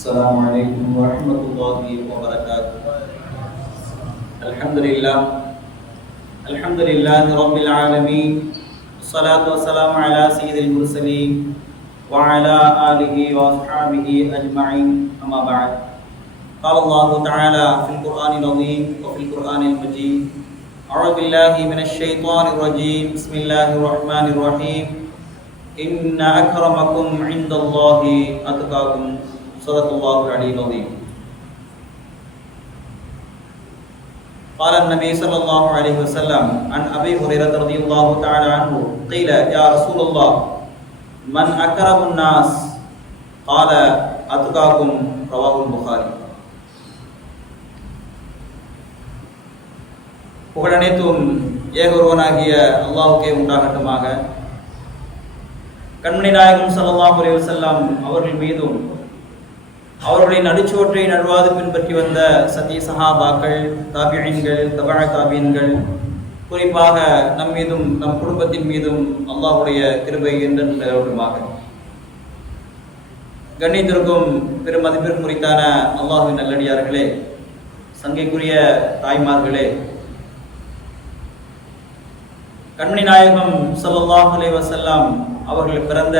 السلام عليكم ورحمة الله وبركاته. الحمد لله الحمد لله رب العالمين. الصلاة والسلام على سيد المرسلين وعلى آله وأصحابه أجمعين. أما بعد. قال الله تعالى في القرآن العظيم وفي القرآن المجيد أعوذ بالله من الشيطان الرجيم. بسم الله الرحمن الرحيم. إن أكرمكم عند الله أتقاكم صدق الله العلي العظيم قال النبي صلى الله عليه وسلم عن أبي هريرة رضي الله تعالى عنه قيل يا رسول الله من أكرم الناس قال أتقاكم رواه البخاري புகழனைத்தும் ஏகொருவனாகிய அல்லாஹுக்கே உண்டாகட்டுமாக கண்மணி நாயகம் ஸல்லல்லாஹு அலைஹி வஸல்லம் அவர்கள் மீதும் அவர்களின் அடிச்சோற்றை நழுவாது பின்பற்றி வந்த சத்திய சஹாபாக்கள் தாபியன்கள் தவழ தாபியன்கள் குறிப்பாக நம் மீதும் நம் குடும்பத்தின் மீதும் அல்லாஹுடைய கிருபை என்றுமாக கண்ணியத்திற்கும் பெருமதிப்பிற்கும் குறித்தான அல்லாஹுவின் நல்லடியார்களே சங்கைக்குரிய தாய்மார்களே கண்மணி நாயகம் ஸல்லல்லாஹு அலைஹி வஸல்லம் அவர்கள் பிறந்த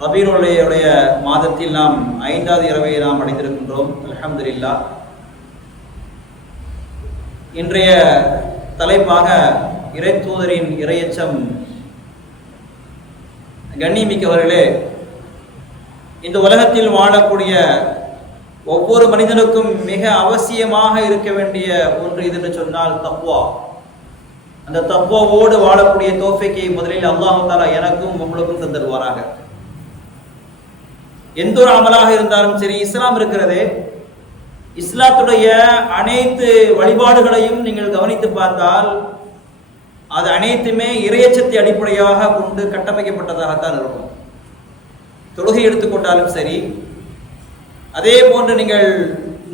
ரபீருடைய மாதத்தில் நாம் ஐந்தாவது இரவை நாம் அடைந்திருக்கின்றோம். அல்ஹம்துலில்லா. இன்றைய தலைப்பாக இறை தூதரின் இரையச்சம். கண்ணிமிக்கவர்களே இந்த உலகத்தில் வாழக்கூடிய ஒவ்வொரு மனிதனுக்கும் மிக அவசியமாக இருக்க வேண்டிய ஒன்று இது என்று சொன்னால் தப்வா அந்த தப்வாவோடு வாழக்கூடிய தோஃபைக்கை முதலில் அல்லாஹாலா எனக்கும் உங்களுக்கும் தந்துடுவாராக. எந்த ஒரு அமலாக இருந்தாலும் சரி இஸ்லாம் இருக்கிறதே. இஸ்லாத்துடைய அனைத்து வழிபாடுகளையும் நீங்கள் கவனித்து பார்த்தால் அது அனைத்துமே இறையச்சத்தை அடிப்படையாக கொண்டு கட்டமைக்கப்பட்டதாகத்தான் இருக்கும். தொழுகை எடுத்துக்கொண்டாலும் சரி அதே போன்று நீங்கள்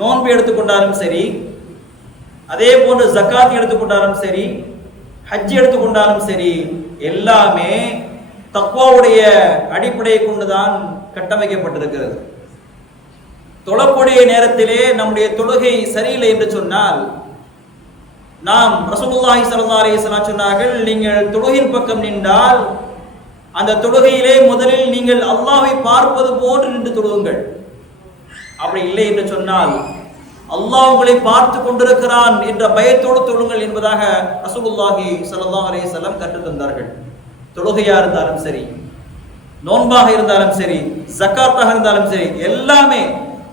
நோன்பு எடுத்துக்கொண்டாலும் சரி அதே போன்று ஜக்காத் எடுத்துக்கொண்டாலும் சரி ஹஜ் எடுத்துக்கொண்டாலும் சரி எல்லாமே தக்வாவுடைய அடிப்படையை கொண்டுதான் கட்டமைக்கப்பட்டிருக்கிறது. தொழக்கூடிய நேரத்திலே நம்முடைய தொழுகை சரியில்லை என்று சொன்னால் நாம் ரசூலுல்லாஹி சல்லா அலைஹி சொன்னார்கள் நீங்கள் தொழுகையின் பக்கம் நின்றால் அந்த தொழுகையிலே முதலில் நீங்கள் அல்லாவை பார்ப்பது போன்று நின்று தொழுகுங்கள். அப்படி இல்லை என்று சொன்னால் அல்லாஹ் உங்களை பார்த்து கொண்டிருக்கிறான் என்ற பயத்தோடு தொழுங்கள் என்பதாக ரசூலுல்லாஹி சல்லா அலைஹி வஸல்லம் கற்றுத் தந்தார்கள். தொழுகையா இருந்தாலும் சரி நோன்பாக இருந்தாலும் சரி ஜக்காத்தாக இருந்தாலும் சரி எல்லாமே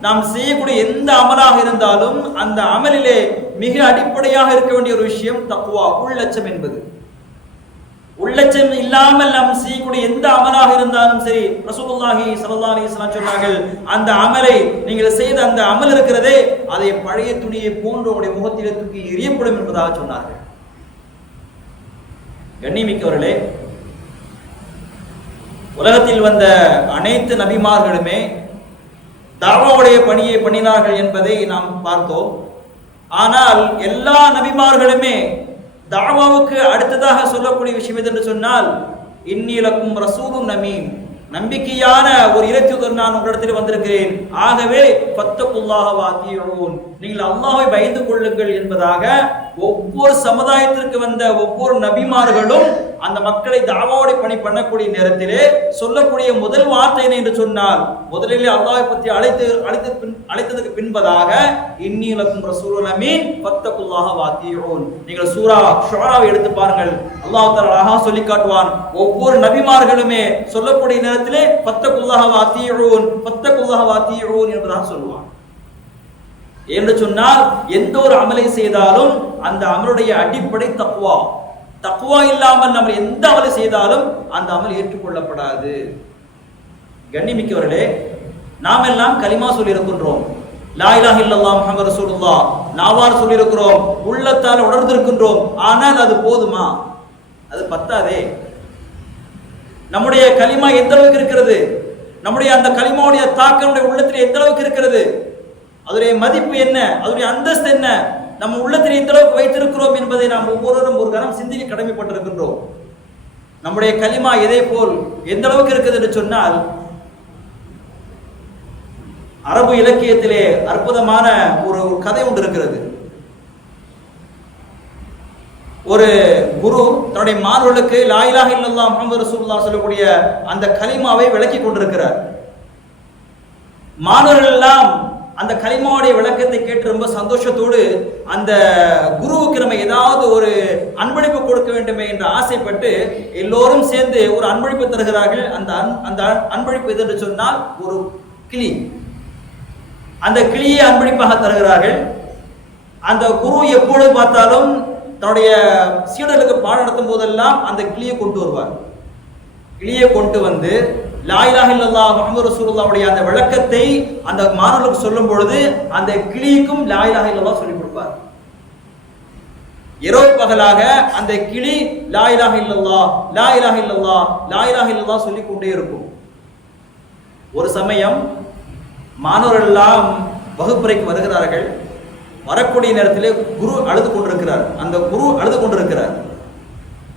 நாம் செய்யக்கூடிய எந்த அமலாக இருந்தாலும் அந்த அமலிலே மிக அடிப்படையாக இருக்க வேண்டிய ஒரு விஷயம் தக்குவா உள்ளச்சம் என்பது. உள்ளச்சம் இல்லாமல் நாம் செய்யக்கூடிய எந்த அமலாக இருந்தாலும் சரி ரசூலுல்லாஹி சல்லா அலி சொன்னார்கள் அந்த அமலை நீங்கள் செய்த அந்த அமல் இருக்கிறதே அதை பழைய துணியை போன்று உங்களுடைய முகத்திலே தூக்கி எரியப்படும் என்பதாக சொன்னார்கள். கண்ணிமிக்கவர்களே உலகத்தில் வந்த அனைத்து நபிமார்களுமே தாவாவுடைய பணியை பண்ணினார்கள் என்பதை நாம் பார்த்தோம். ஆனால் எல்லா நபிமார்களுமே தாவாவுக்கு அடுத்ததாக சொல்லக்கூடிய விஷயம் எது என்று சொன்னால் இன்னிலக்கும் ரசூலும் நமீம். நம்பிக்கையான ஒரு இறைத்துதர் நான் உங்களிடத்தில் வந்திருக்கிறேன். ஆகவே பத்தக்குள்ளாக வாத்தியோன். நீங்கள் அல்லாஹை பயந்து கொள்ளுங்கள் என்பதாக ஒவ்வொரு சமுதாயத்திற்கு வந்த ஒவ்வொரு நபிமார்களும் அந்த மக்களை தாவாவோட பணி பண்ணக்கூடிய நேரத்திலே சொல்லக்கூடிய முதல் வார்த்தை என்று சொன்னால் முதலிலே அல்லாஹை பற்றி அழைத்து அழைத்து பின் அழைத்ததுக்கு பின்பதாக இன்னிலக்கும் ரசூலுல் அமீன் பத்தக்குல்லாஹ வாத்தியோன் நீங்கள் சூரா ஷோராவை எடுத்து பாருங்கள். அல்லாஹ் தஆலா அழகா சொல்லி காட்டுவான். ஒவ்வொரு நபிமார்களுமே சொல்லக்கூடிய நேரத்திலே பத்தக்குல்லாஹ வாத்தியோன் பத்தக்குல்லாஹ வாத்தியோன் என்பதாக சொல்லுவான். என்று சொன்னால் எந்த ஒரு அமலை செய்தாலும் அந்த அமலுடைய அடிப்படை தக்குவா தக்குவா இல்லாமல் நம்ம எந்த அமலை செய்தாலும் அந்த அமல் ஏற்றுக்கொள்ளப்படாது. கண்ணிமிக்கவர்களே நாம் எல்லாம் களிமா சொல்லியிருக்கின்றோம். லாயிலாக இல்லல்லா முகமது ரசூலுல்லா நாவார் சொல்லியிருக்கிறோம். உள்ளத்தால் உணர்ந்திருக்கின்றோம். ஆனால் அது போதுமா? அது பத்தாதே. நம்முடைய களிமா எந்த அளவுக்கு இருக்கிறது? நம்முடைய அந்த களிமாவுடைய தாக்கம் உள்ளத்தில் எந்த அளவுக்கு இருக்கிறது? அதனுடைய மதிப்பு என்ன? அதனுடைய அந்தஸ்து என்ன? நம்ம உள்ளத்தில் எந்த அளவுக்கு வைத்திருக்கிறோம் என்பதை நாம் ஒவ்வொருவரும் ஒரு கணம் சிந்திக்க கடமைப்பட்டிருக்கின்றோம். நம்முடைய கலிமா இதே போல் எந்த அளவுக்கு இருக்குது என்று சொன்னால் அரபு இலக்கியத்திலே அற்புதமான ஒரு ஒரு கதை ஒன்று இருக்கிறது. ஒரு குரு தன்னுடைய மாணவர்களுக்கு லாயிலாக இல்லல்லா முகமது ரசூல்லா சொல்லக்கூடிய அந்த கலிமாவை விளக்கி கொண்டிருக்கிறார். மாணவர்கள் எல்லாம் அந்த கலிமாவுடைய விளக்கத்தை கேட்டு ரொம்ப சந்தோஷத்தோடு அந்த குருவுக்கு நம்ம ஏதாவது ஒரு அன்பளிப்பு கொடுக்க வேண்டுமே என்று ஆசைப்பட்டு எல்லோரும் சேர்ந்து ஒரு அன்பளிப்பு தருகிறார்கள். அந்த அன் அந்த அன்பளிப்பு எது என்று சொன்னால் ஒரு கிளி. அந்த கிளியை அன்பளிப்பாக தருகிறார்கள். அந்த குரு எப்பொழுது பார்த்தாலும் தன்னுடைய சீடர்களுக்கு பாடம் நடத்தும் போதெல்லாம் அந்த கிளியை கொண்டு வருவார். கிளியை கொண்டு வந்து லாயிலாஹில்லா முகமது ரசூலுல்லாவுடைய அந்த விளக்கத்தை அந்த மாணவர்களுக்கு சொல்லும் பொழுது அந்த கிளிக்கும் லாயிலாஹில்லா இல்லல்லா சொல்லிக் கொடுப்பார். இரவு பகலாக அந்த கிளி லாயிலாக இல்லல்லா லாயிலாக இல்லல்லா லாயிலாக இல்லல்லா சொல்லிக் கொண்டே இருக்கும். ஒரு சமயம் மாணவர்கள் எல்லாம் வகுப்பறைக்கு வருகிறார்கள். வரக்கூடிய நேரத்திலே குரு அழுது கொண்டிருக்கிறார். அந்த குரு அழுது கொண்டிருக்கிறார்.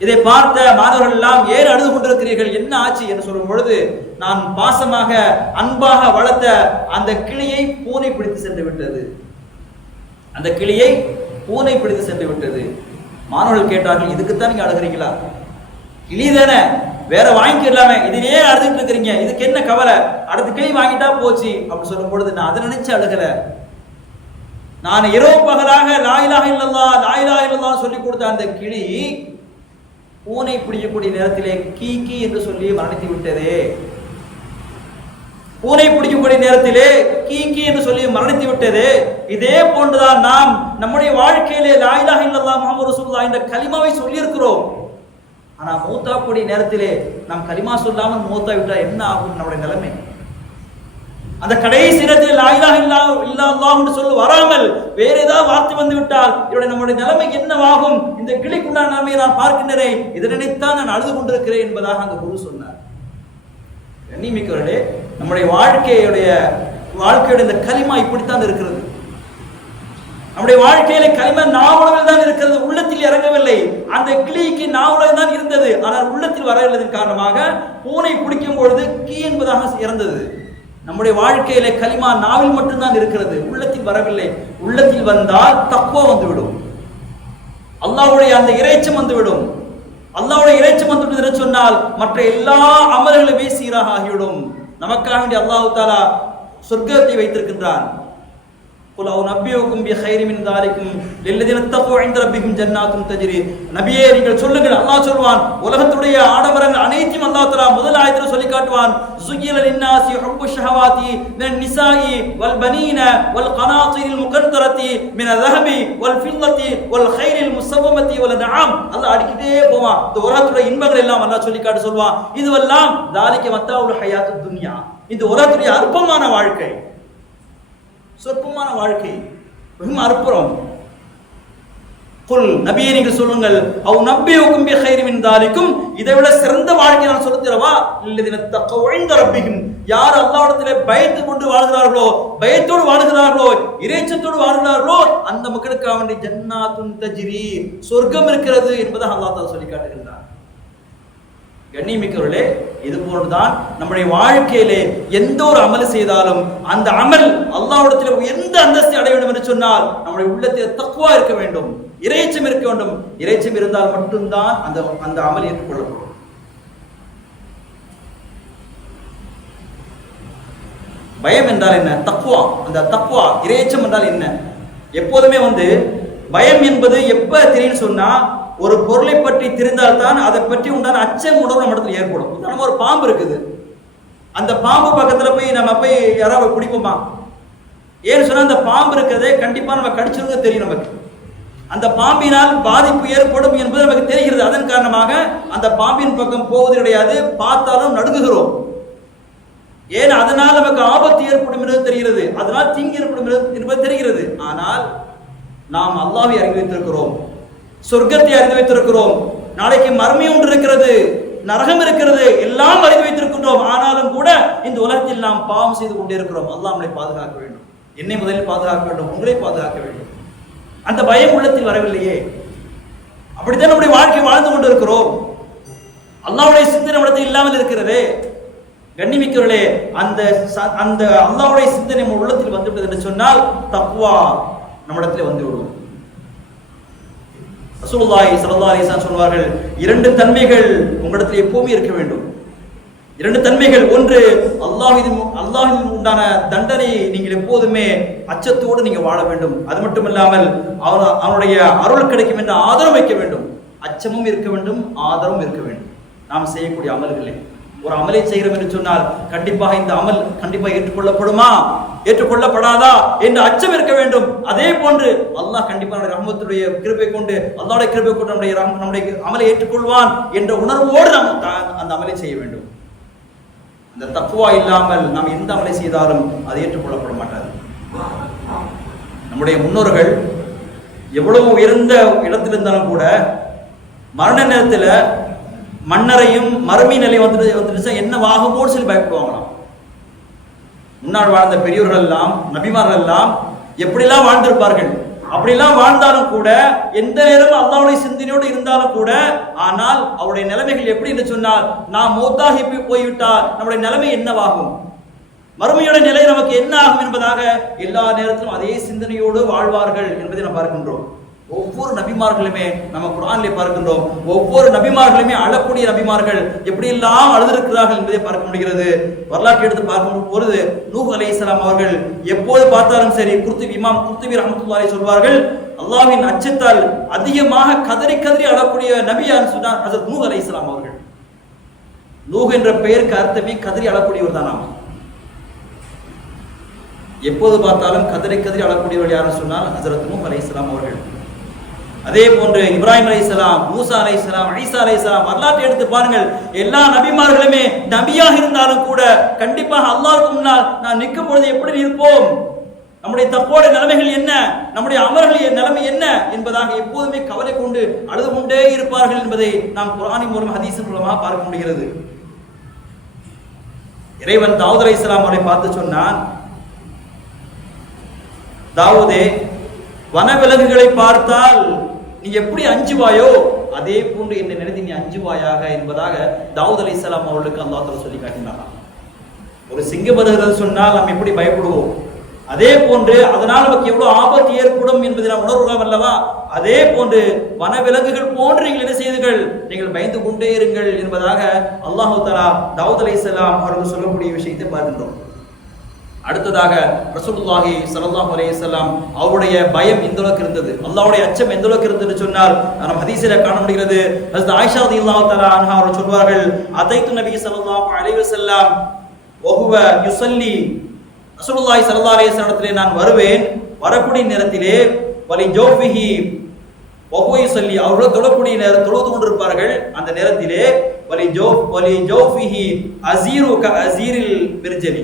இதை பார்த்த மாணவர்கள் எல்லாம் ஏன் அழுது கொண்டிருக்கிறீர்கள்? என்ன ஆச்சு? என்று சொல்லும் பொழுது நான் பாசமாக அன்பாக வளர்த்த அந்த கிளியை பூனை பிடித்து சென்று விட்டது. அந்த கிளியை பூனை பிடித்து சென்று விட்டது. மாணவர்கள் கேட்டார்கள் இதுக்குத்தான் நீங்க அழுகிறீங்களா? கிளி தானே வேற வாங்கிக்கலாமே இதிலே அழுதுட்டு இருக்கிறீங்க. இதுக்கு என்ன கவலை? அடுத்த கிளி வாங்கிட்டா போச்சு. அப்படி சொல்லும் பொழுது நான் அதை நினைச்சு அழுகல. நான் இரவு பகலாக லாயிலாக இல்லல்லா லாயிலாக இல்லல்லா சொல்லி கொடுத்த அந்த கிளி பூனை பிடிக்கக்கூடிய நேரத்திலே கீ கீ என்று சொல்லி மரணித்து விட்டதே. பூனை பிடிக்கக்கூடிய நேரத்திலே கீ கீ என்று சொல்லி மரணித்து விட்டதே. இதே போன்றுதான் நாம் நம்முடைய வாழ்க்கையிலே லாயிலாக இல்லல்லா முகமது ரசூலுல்லாஹ் என்ற கலிமாவை சொல்லியிருக்கிறோம். ஆனால் மூத்தா கூடிய நேரத்திலே நாம் கலிமா சொல்லாமல் மூத்தா விட்டால் என்ன ஆகும் நம்முடைய நிலைமை? அந்த கடைசி நேரத்தில் லாயிலாக இல்லா இல்லா அல்லாஹ்னு சொல்லி வராமல் வேற ஏதாவது வார்த்தை வந்து விட்டால் இவருடைய நம்முடைய நிலைமை என்னவாகும்? இந்த கிளிக்குண்டான நிலைமையை நான் பார்க்கின்றேன். இதை நினைத்தான் நான் அழுது கொண்டிருக்கிறேன் என்பதாக அந்த குரு சொன்னார். கண்ணிமிக்கவர்களே நம்முடைய வாழ்க்கையுடைய வாழ்க்கையுடைய இந்த களிமா இப்படித்தான் இருக்கிறது. நம்முடைய வாழ்க்கையில களிம நாவலவில் தான் இருக்கிறது. உள்ளத்தில் இறங்கவில்லை. அந்த கிளிக்கு நாவலவில் தான் இருந்தது. ஆனால் உள்ளத்தில் வரவில்லை காரணமாக பூனை பிடிக்கும் பொழுது கீ என்பதாக இறந்தது. நம்முடைய வாழ்க்கையில களிமா நாவில் மட்டும்தான் இருக்கிறது. உள்ளத்தில் வரவில்லை. உள்ளத்தில் வந்தால் தக்குவா வந்துவிடும். அல்லாஹ்வுடைய அந்த இறைச்சம் வந்துவிடும். அல்லாவுடைய இறைச்சம் வந்துவிடுது என்று சொன்னால் மற்ற எல்லா அமல்களுமே சீராக ஆகிவிடும். நமக்காக வேண்டிய அல்லாஹ் தாலா சொர்க்கத்தை வைத்திருக்கின்றான். குல் அவ் நபியோக்கும் பி ஹைரிமின் தாரிக்கும் எல்லதின தப்போ ஐந்த ரப்பிக்கும் ஜன்னாத்தும் தஜிரி நபியே நீங்கள் சொல்லுங்கள் அல்லாஹ் சொல்வான் உலகத்துடைய ஆடம்பரங்கள் அனைத்தையும் அல்லாஹ் தலா முதல் ஆயத்தில் சொல்லி காட்டுவான். சுகியல லின்னாசி ஹுப்பு ஷஹவாதி மின் நிசாயி வல் பனீன வல் கனாசிரில் முகந்தரத்தி மின் ரஹபி வல் ஃபில்லத்தி வல் ஹைரில் முசவமத்தி வல் நஆம் அல்லாஹ் அடிக்கிட்டே போவான். இந்த உலகத்துடைய இன்பங்கள் எல்லாம் அல்லாஹ் சொல்லி காட்டு சொல்வான். இதுவெல்லாம் தாலிக்கு ஒரு ஹயாத்து துன்யா. இந்த உலகத்துடைய அற்பமான வாழ்க்கை. சொற்பமான வாழ்க்கை. மிகவும் அற்புறம் குல் நபியை நீங்கள் சொல்லுங்கள் அவ் நம்பி உகும்பி ஹைரிவின் தாலிக்கும். இதை விட சிறந்த வாழ்க்கை நான் சொல்லித் தரவா இல்லதின தக்கவழிந்த ரப்பிக்கும் யார் அல்லாவிடத்திலே பயத்து கொண்டு வாழ்கிறார்களோ பயத்தோடு வாழ்கிறார்களோ இறைச்சத்தோடு வாழ்கிறார்களோ அந்த மக்களுக்கு அவனுடைய ஜன்னாத்துன் தஜிரி சொர்க்கம் இருக்கிறது என்பதை அல்லாஹ் தாலா சொல்லி காட்டுகின்றான். கண்ணியமிக்கவர்களே இது போன்றுதான் நம்முடைய வாழ்க்கையிலே எந்த ஒரு அமல் செய்தாலும் அந்த அமல் அல்லாவிடத்தில் எந்த அந்தஸ்தை அடைய வேண்டும் என்று சொன்னால் நம்முடைய உள்ளத்தில் தக்குவா இருக்க வேண்டும் இறைச்சம் இருக்க வேண்டும். இறைச்சம் இருந்தால் மட்டும்தான் அந்த அந்த அமல் ஏற்றுக்கொள்ளப்படும். பயம் என்றால் என்ன? தக்குவா அந்த தக்குவா இறைச்சம் என்றால் என்ன? எப்போதுமே வந்து பயம் என்பது எப்ப தெரியும் சொன்னா ஒரு பொருளை பற்றி தெரிந்தால்தான் அதை பற்றி உண்டான அச்சம் உணர்வு நம்ம இடத்துல ஏற்படும். நம்ம ஒரு பாம்பு இருக்குது. அந்த பாம்பு பக்கத்தில் போய் நம்ம போய் யாராவது பிடிப்போமா? ஏன்னு சொன்னால் அந்த பாம்பு இருக்கிறதே கண்டிப்பாக நம்ம கடிச்சிருங்க தெரியும் நமக்கு. அந்த பாம்பினால் பாதிப்பு ஏற்படும் என்பது நமக்கு தெரிகிறது. அதன் காரணமாக அந்த பாம்பின் பக்கம் போவது கிடையாது. பார்த்தாலும் நடுங்குகிறோம். ஏன்? அதனால் நமக்கு ஆபத்து ஏற்படும் என்பது தெரிகிறது. அதனால் தீங்கு ஏற்படும் என்பது- என்பது தெரிகிறது. ஆனால் நாம் அல்லாவை அறிவித்திருக்கிறோம். சொர்க்கத்தை அறிந்து வைத்திருக்கிறோம். நாளைக்கு மறுமை ஒன்று இருக்கிறது நரகம் இருக்கிறது எல்லாம் அறிந்து வைத்திருக்கின்றோம். ஆனாலும் கூட இந்த உலகத்தில் நாம் பாவம் செய்து கொண்டே இருக்கிறோம் அல்லாஹ் நம்மளை பாதுகாக்க வேண்டும். என்னை முதலில் பாதுகாக்க வேண்டும் உங்களை பாதுகாக்க வேண்டும். அந்த பயம் உள்ளத்தில் வரவில்லையே. அப்படித்தான் நம்முடைய வாழ்க்கை வாழ்ந்து கொண்டு இருக்கிறோம் அல்லாஹ்வுடைய சிந்தனை நம்மிடத்தில் இல்லாமல் இருக்கிறது. கண்ணிமிக்கவர்களே அந்த ச- அந்த அல்லாவுடைய சிந்தனை நம்ம உள்ளத்தில் வந்துவிட்டது என்று சொன்னால் தப்புவா நம்மிடத்தில் வந்து விடுவோம் ரசூலுல்லாஹி ஸல்லல்லாஹு அலைஹி சொல்வார்கள் இரண்டு தன்மைகள் உங்களிடத்தில் எப்பவுமே இருக்க வேண்டும். இரண்டு தன்மைகள் ஒன்று அல்லாஹின் அல்லாஹின் உண்டான தண்டனையை நீங்கள் எப்போதுமே அச்சத்தோடு நீங்கள் வாழ வேண்டும். அது மட்டுமல்லாமல் அவன் அவனுடைய அருள் கிடைக்கும் என்று ஆதரவு வைக்க வேண்டும். அச்சமும் இருக்க வேண்டும் ஆதரவும் இருக்க வேண்டும். நாம் செய்யக்கூடிய அமல்களே. ஒரு அமலை செய்கிறோம் என்று சொன்னால் கண்டிப்பாக இந்த அமல் கண்டிப்பாக ஏற்றுக்கொள்ளப்படுமா? ஏற்றுக்கொள்ளப்படாதா? என்று அச்சம் இருக்க வேண்டும். அதே போன்று அல்லாஹ் கண்டிப்பாக நம்முடைய ரஹ்மத்துடைய கிருபை கொண்டு அல்லாவுடைய கிருபை கொண்டு நம்முடைய நம்முடைய அமலை ஏற்றுக்கொள்வான் என்ற உணர்வோடு நாம் த- அந்த அமலை செய்ய வேண்டும். அந்த தக்குவா இல்லாமல் நாம் எந்த அமலை செய்தாலும் அது ஏற்றுக்கொள்ளப்பட மாட்டாது. நம்முடைய முன்னோர்கள் எவ்வளவு உயர்ந்த இடத்தில் இருந்தாலும் கூட மரண நேரத்தில் மன்னரையும் மறுமை நிலை வந்துட்டு வந்துட்டு என்னவாகுமோன்னு சொல்லி பயப்படுவாங்களாம். முன்னாள் வாழ்ந்த பெரியோர்கள் எல்லாம் நபிமார்கள் எல்லாம் எப்படிலாம் வாழ்ந்திருப்பார்கள்? அப்படிலாம் வாழ்ந்தாலும் கூட எந்த நேரமும் அல்லாவுடைய சிந்தனையோடு இருந்தாலும் கூட ஆனால் அவருடைய நிலைமைகள் எப்படி என்று சொன்னால் நாம் மூத்தாகி போய்விட்டால் நம்முடைய நிலைமை என்னவாகும்? மறுமையோட நிலை நமக்கு என்ன ஆகும் என்பதாக எல்லா நேரத்திலும் அதே சிந்தனையோடு வாழ்வார்கள் என்பதை நாம் பார்க்கின்றோம். ஒவ்வொரு நபிமார்களுமே நம்ம குரானிலே பார்க்கின்றோம். ஒவ்வொரு நபிமார்களுமே அழக்கூடிய நபிமார்கள் எப்படியெல்லாம் அழுதிருக்கிறார்கள் என்பதை பார்க்க முடிகிறது. வரலாற்றை எடுத்து பார்க்கும் பொழுது நூஹ் அலைஹிஸ்ஸலாம் அவர்கள் எப்போது பார்த்தாலும் சரி குர்த்துபி இமாம் குர்த்துவி ரஹமத்துல்லாரை சொல்வார்கள் அல்லாவின் அச்சத்தால் அதிகமாக கதறி கதறி அழக்கூடிய நபியான்னு சொன்னார் அது நூஹ் இஸ்லாம் அவர்கள். நூஹ் என்ற பெயருக்கு அர்த்தமே கதறி அழக்கூடியவர் தான் நாம். எப்போது பார்த்தாலும் கதறி கதறி அழக்கூடியவர் யாருன்னு சொன்னால் ஹசரத் நூஹ் அலைஹிஸ்ஸலாம் அவர்கள். அதே போன்று இப்ராஹிம் அலைஹிஸ்ஸலாம் மூசா அலைஹிஸ்ஸலாம் ஈசா அலைஹிஸ்ஸலாம் வரலாற்றை எடுத்து பாருங்கள். எல்லா நபிமார்களுமே நபியாக இருந்தாலும் கூட கண்டிப்பாக அல்லாஹ்வுக்கு முன்னால் நான் நிற்கும் பொழுது எப்படி இருப்போம் நம்முடைய தப்போட நிலைமைகள் என்ன? நம்முடைய அமர்களின் நிலைமை என்ன? என்பதாக எப்போதுமே கவலை கொண்டு அழுது கொண்டே இருப்பார்கள் என்பதை நாம் குரானி மூலம் ஹதீசன் மூலமாக பார்க்க முடிகிறது. இறைவன் தாவூத் அலைஹிஸ்ஸலாம் அவரை பார்த்து சொன்னான் தாவூதே வனவிலங்குகளை பார்த்தால் நீ எப்படி அஞ்சுவாயோ அதே போன்று என்னை நினைத்து நீ அஞ்சுவாயாக என்பதாக தாவூத் அலைஹிஸ்ஸலாம் அவர்களுக்கு அல்லாஹ் சொல்லி காட்டினாராம். ஒரு சிங்கம் வருகிறது சொன்னால் நாம் எப்படி பயப்படுவோம்? அதே போன்று அதனால் நமக்கு எவ்வளவு ஆபத்து ஏற்படும் என்பதை நாம் உணர்வுகிறோம் அல்லவா? அதே போன்று வனவிலங்குகள் போன்று நீங்கள் என்ன செய்தீர்கள் நீங்கள் பயந்து கொண்டே இருங்கள் என்பதாக அல்லாஹு தலா தாவூத் அலைஹிஸ்ஸலாம் அவர்கள் சொல்லக்கூடிய விஷயத்தை பார்க்கின்றோம். அடுத்ததாக ரசூலுல்லாஹி ஸல்லல்லாஹு அலைஹி அவருடைய பயம் எந்த அளவுக்கு இருந்தது? அல்லாவுடைய அச்சம் எந்த அளவுக்கு இருந்ததுன்னு சொன்னால் நம்ம ஹதீசில காண முடிகிறது. ஹஸ்ரத் ஆயிஷா ரலியல்லாஹு தலா அன்ஹா அவர் சொல்வார்கள் அதைத்து நபி ஸல்லல்லாஹு அலைஹி செல்லாம் ஒகுவ யுசல்லி ரசூலுல்லாஹி ஸல்லல்லாஹு அலைஹி இடத்திலே நான் வருவேன். வரக்கூடிய நேரத்திலே வலி ஜோஃபிஹி வஹுவ சொல்லி அவர்கள் தொழக்கூடிய நேரம் தொழுது கொண்டிருப்பார்கள். அந்த நேரத்திலே வலி ஜோ வலி ஜோஃபிஹி அசீரு க அசீரில் பிரிஜலி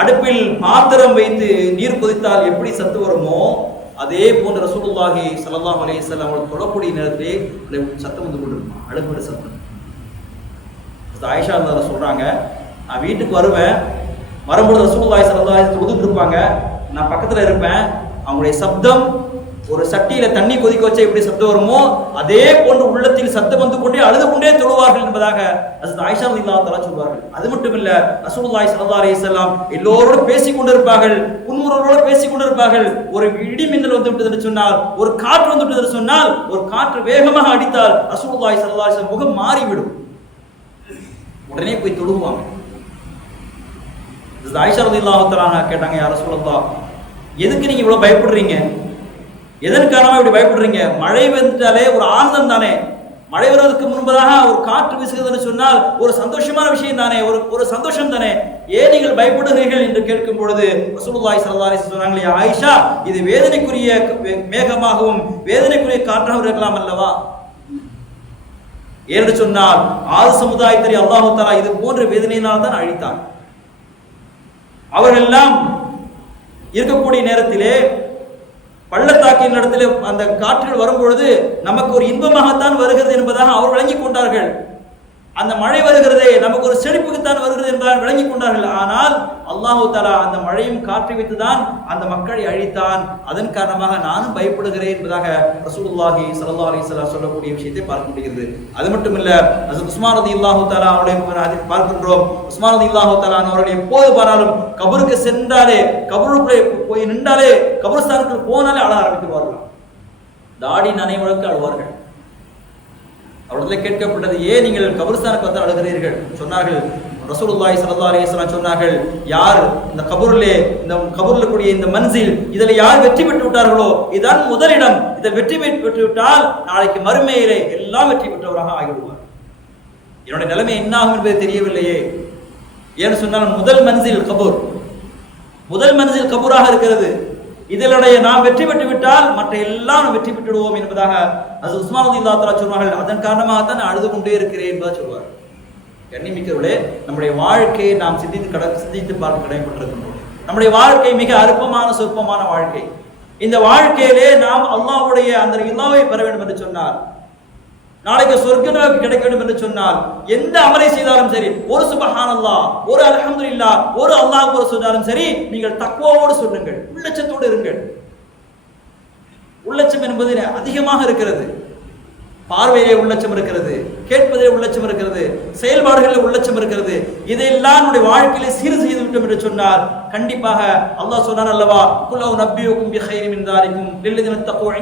அடுப்பில் பாத்திரம் வைத்து நீர் கொதித்தால் எப்படி சத்து வருமோ அதே போன்ற ரசூலுல்லாஹி ஸல்லல்லாஹு அலைஹி வஸல்லம் தொடக்கூடிய நேரத்திலே அந்த சத்தம் வந்து கொண்டிருக்கும். அடுப்போட சத்தம். ஆயிஷா இருந்தார சொல்கிறாங்க நான் வீட்டுக்கு வருவேன். வரும்பொழுது ரசூலுல்லாஹி ஸல்லல்லாஹு அலைஹி தொழுதுட்டு இருப்பாங்க. நான் பக்கத்தில் இருப்பேன். அவங்களுடைய சப்தம் ஒரு சட்டியில தண்ணி கொதிக்க வச்சா எப்படி சத்தம் வருமோ அதே போன்று உள்ளத்தில் சத்தம் வந்து கொண்டே அழுது கொண்டே தொழுவார்கள் என்பதாக ஆயிஷா ரலியல்லாஹு தலா சொல்வார்கள். அது மட்டும் இல்ல ரசூலுல்லாஹி ஸல்லல்லாஹு அலைஹி எல்லோரோடும் பேசிக் கொண்டிருப்பார்கள் புன்முறுவலோடு பேசிக் கொண்டிருப்பார்கள். ஒரு இடி மின்னல் வந்து விட்டது என்று சொன்னால் ஒரு காற்று வந்து விட்டது என்று சொன்னால் ஒரு காற்று வேகமாக அடித்தால் ரசூலுல்லாஹி ஸல்லல்லாஹு அலைஹி முகம் மாறிவிடும். உடனே போய் தொழுவாங்க ஆயிஷா ரலியல்லாஹு கேட்டாங்க யா ரசூலல்லாஹ் எதுக்கு நீங்க இவ்வளவு பயப்படுறீங்க? எதன் காரணமா இப்படி பயப்படுறீங்க? மழை வந்துட்டாலே ஒரு ஆனந்தம் தானே? மழை வருவதற்கு முன்பதாக ஒரு காற்று வீசுகிறதுன்னு சொன்னால் ஒரு சந்தோஷமான விஷயம் தானே? ஒரு ஒரு சந்தோஷம் தானே? ஏன் நீங்கள் பயப்படுகிறீர்கள் என்று கேட்கும் பொழுது ரசூலுல்லாய் ஸல்லல்லாஹு சொன்னாங்களே ஆயிஷா இது வேதனைக்குரிய மேகமாகவும் வேதனைக்குரிய காற்றாகவும் இருக்கலாம் அல்லவா? ஏன்று சொன்னால் ஆறு சமுதாயத்தை அல்லாஹு தாலா இது போன்ற வேதனையினால் தான் அழித்தான். அவர்கள் எல்லாம் இருக்கக்கூடிய நேரத்திலே பள்ளத்தாக்கின் இடத்துல அந்த காற்றுகள் வரும்பொழுது நமக்கு ஒரு இன்பமாகத்தான் வருகிறது என்பதாக அவர் விளங்கிக் கொண்டார்கள். அந்த மழை வருகிறதே நமக்கு ஒரு செழிப்புக்குத்தான் வருகிறது என்றால் விளங்கிக் கொண்டார்கள். ஆனால் அல்லாஹு தாலா அந்த மழையும் காற்றை வைத்துதான் அந்த மக்களை அழித்தான். அதன் காரணமாக நானும் பயப்படுகிறேன் என்பதாக ரசூலுல்லாஹி சல்லா அலைஹி சொல்லக்கூடிய விஷயத்தை பார்க்க முடிகிறது அது மட்டும் இல்ல உஸ்மான் ரலியல்லாஹு தாலா அவருடைய பார்க்கின்றோம். உஸ்மான் ரலியல்லாஹு தாலா அவருடைய எப்போது பாராலும் கபருக்கு சென்றாலே கபருக்குள்ளே போய் நின்றாலே கபரஸ்தானுக்குள் போனாலே அழ ஆரம்பித்துவார்களாம் தாடி நனைவழக்கு அழுவார்கள். அவரிடத்தில் கேட்கப்பட்டது ஏன் நீங்கள் கபுர்ஸ்தானுக்கு வந்து அழுகிறீர்கள்? சொன்னார்கள். ரசூலுல்லாய் சல்லா அலைஹி சொன்னார்கள் யார் இந்த கபூரிலே இந்த கபூரில் கூடிய இந்த மன்சில் இதில் யார் வெற்றி பெற்று விட்டார்களோ இதுதான் முதலிடம். இதை வெற்றி பெற்று விட்டால் நாளைக்கு மறுமையிலே எல்லாம் வெற்றி பெற்றவராக ஆகிவிடுவார். என்னுடைய நிலைமை என்ன ஆகும் என்பது தெரியவில்லையே. ஏன்னு சொன்னால் முதல் மன்சில் கபூர். முதல் மனதில் கபூராக இருக்கிறது. இதனுடைய நாம் வெற்றி பெற்று விட்டால் மற்ற எல்லாம் நாம் வெற்றி பெற்றுடுவோம் என்பதாக அது உஸ்மான் உதீன் தாத்தரா சொன்னார்கள் அதன் காரணமாகத்தான் நான் அழுது கொண்டே இருக்கிறேன் என்பதாக சொல்வார். கண்ணிமிக்கவர்களே நம்முடைய வாழ்க்கையை நாம் சிந்தித்து கட சிந்தித்து பார்க்க கடமைப்பட்டிருக்கின்றோம். நம்முடைய வாழ்க்கை மிக அற்பமான சொற்பமான வாழ்க்கை. இந்த வாழ்க்கையிலே நாம் அல்லாஹ்வுடைய அந்த இல்லாவை பெற வேண்டும் என்று சொன்னார் நாளைக்கு சொர்க்கம் கிடைக்க வேண்டும் என்று சொன்னால் எந்த அமலை செய்தாலும் சரி ஒரு சுபஹான் அல்லாஹ் ஒரு அல்ஹம்துலில்லாஹ் ஒரு அல்லாஹ் சொன்னாலும் சரி நீங்கள் தக்குவாவோடு சொல்லுங்கள் உள்ளச்சத்தோடு இருங்கள். உள்ளட்சம் என்பது அதிகமாக இருக்கிறது. பார்வையிலே உள்ளச்சம் இருக்கிறது கேட்பதிலே உள்ளச்சம் இருக்கிறது செயல்பாடுகளில் உள்ளட்சம் இருக்கிறது. இதையெல்லாம் நம்முடைய வாழ்க்கையிலே சீர் செய்து விட்டோம் என்று சொன்னால் கண்டிப்பாக அல்லாஹ் சொன்னார் அல்லவா குல்லவு நபியுக்கும் பி கைரி மின் தாரிக்கும் லில்லதின தக்குவ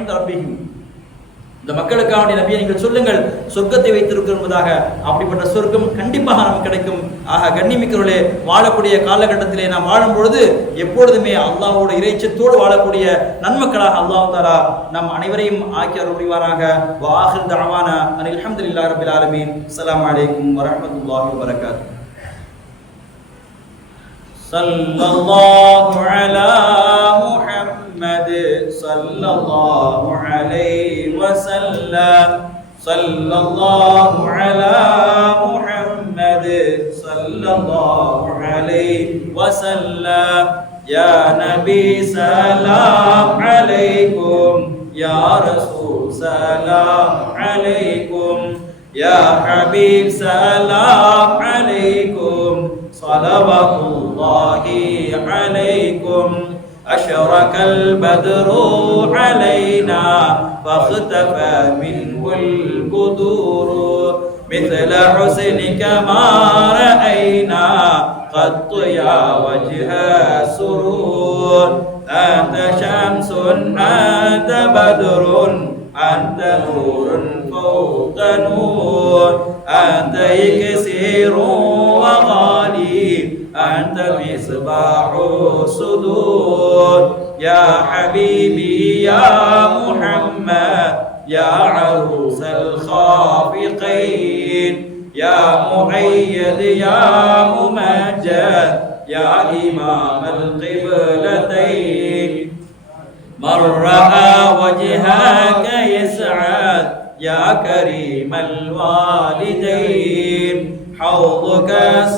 இந்த மக்களுக்காக நபியை நீங்கள் சொல்லுங்கள். சொர்க்கத்தை வைத்திருக்கிறதாக அப்படிப்பட்ட சொர்க்கம் கண்டிப்பாக நமக்கு கிடைக்கும். ஆக கண்ணிமிக்கிறவர்களே வாழக்கூடிய காலகட்டத்திலே நாம் வாழும் பொழுது எப்பொழுதுமே அல்லாவோட இறைச்சத்தோடு வாழக்கூடிய நன்மக்களாக அல்லாஹ் தாரா நம் அனைவரையும் ஆக்கியார் முடிவாராக வாஹில் தாவான அனில் அஹமதுல்லா ரபில் ஆலமீன். அஸ்லாம் வலைக்கும் வரமத்துல்லாஹி வரகாத் சல்லல்லாஹு. صلى الله على محمد صلى الله عليه وسلم. يا نبي سلام عليكم يا رسول سلام عليكم يا حبيب سلام عليكم. صلوات الله عليكم. أشرك البدر علينا فاختفى منه البدور مثل حسنك ما رأينا قط يا وجه سرور. أنت شمس أنت بدر أنت نور فوق نور. إمام القبلتين. من رأى وجهك يسعد يا كريم الوالدين. حوضك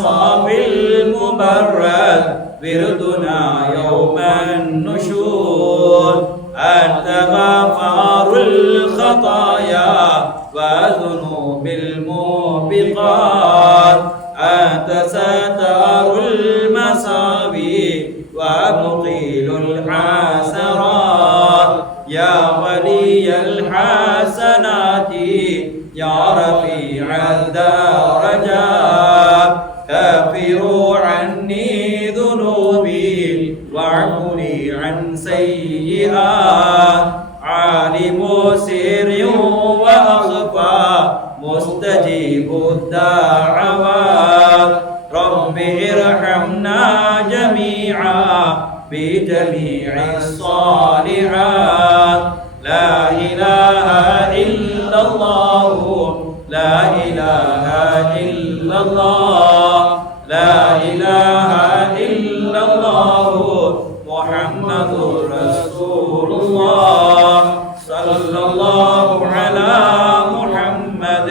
صافي المبرد وردنا يوم النشور أنت غفار الخطايا وذنوب الموبقات. أنت ستار يا رفيع الدرجات محمد رسول الله صلى الله على محمد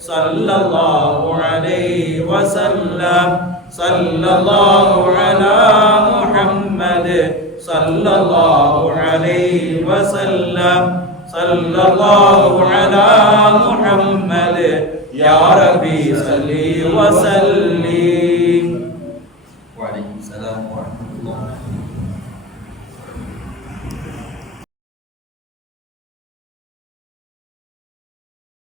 صلى الله عليه وسلم. صلى الله على محمد صلى الله عليه وسلم. صلى الله على محمد. يا ربي صلي وسلم.